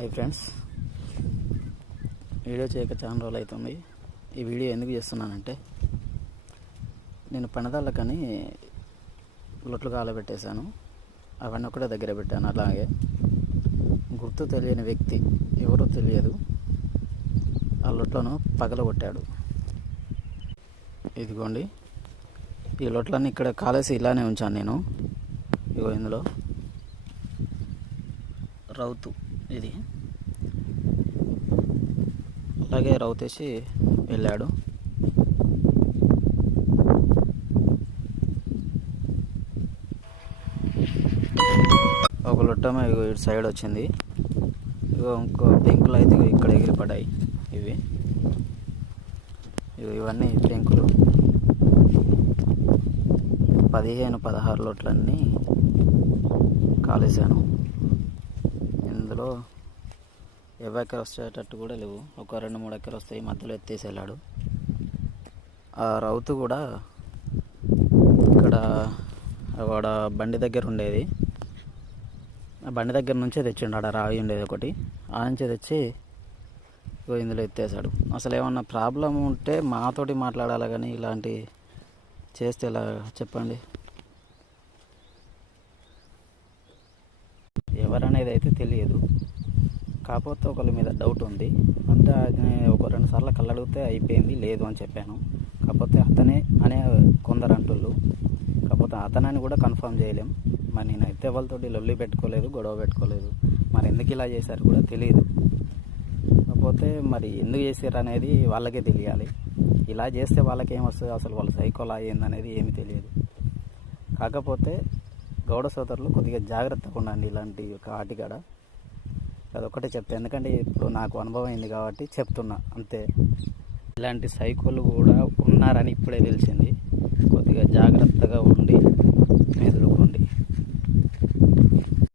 Hi friends. Video చేయక చాలా రోజులు అవుతుంది. ఈ వీడియో ఎందుకు చేస్తున్నానంటే నేను పనదాళ్ళకని లొట్లు కాలబెట్టేశాను. అవన్నీ ఒకటే దగ్గర పెట్టాను. అలాగే గుర్తు తెలియని వ్యక్తి ఎవరో తెలియదు. ఆ లొట్లను పగలగొట్టాడు. ఇదిగోండి. ఈ లొట్లన్నీ ఇక్కడ కాలేసి ఇలానే ఉంచాను నేను. ఇగో ఇందులో రౌతు. ఇది. అలాగే రౌతేసి వెళ్ళాడు. ఒక లొట్టమ ఇటు సైడ్ వచ్చింది. ఇగో ఇంకో పెంకులు అయితే ఇక్కడ ఎగిరిపడ్డాయి ఇవి. ఇవన్నీ పెంకులు. పదిహేను పదహారు లోట్లన్నీ కాలేశాను. ఇందులో ఎవ ఎకర వచ్చేటట్టు కూడా లేవు. ఒక రెండు మూడు ఎకర వస్తాయి మధ్యలో ఎత్తేసి వెళ్ళాడు. ఆ రౌతు కూడా ఇక్కడ వాడ బండి దగ్గర ఉండేది. ఆ బండి దగ్గర నుంచే తెచ్చిండు ఆడ రాయి ఉండేది ఒకటి. ఆ నుంచి తెచ్చి ఇందులో ఎత్తేసాడు. అసలు ఏమన్నా ప్రాబ్లం ఉంటే మాతోటి మాట్లాడాలి కానీ ఇలాంటి చేస్తే ఎలా చెప్పండి? అనేది అయితే తెలియదు. కాకపోతే ఒకళ్ళ మీద డౌట్ ఉంది. అంటే ఒక రెండు సార్లు కళ్ళడిగితే అయిపోయింది లేదు అని చెప్పాను. కాకపోతే అతనే అనే కొందరు అంటుళ్ళు. కాకపోతే అతనని కూడా కన్ఫర్మ్ చేయలేం. మరి నేనైతే వాళ్ళతోటి లొల్లి పెట్టుకోలేదు గొడవ పెట్టుకోలేదు. మరి ఎందుకు ఇలా చేశారు కూడా తెలియదు. కాకపోతే మరి ఎందుకు చేశారు అనేది వాళ్ళకే తెలియాలి. ఇలా చేస్తే వాళ్ళకి ఏమొస్తుంది అసలు వాళ్ళ సైకోలా ఏందనేది ఏమీ తెలియదు. కాకపోతే గౌడ సోదరులు కొద్దిగా జాగ్రత్తగా ఉండండి ఇలాంటి ఒక ఆటికాడ అదొకటే చెప్తా. ఎందుకంటే ఇప్పుడు నాకు అనుభవం అయింది కాబట్టి చెప్తున్నా. అంతే. ఇలాంటి సైకోలు కూడా ఉన్నారని ఇప్పుడే తెలిసింది. కొద్దిగా జాగ్రత్తగా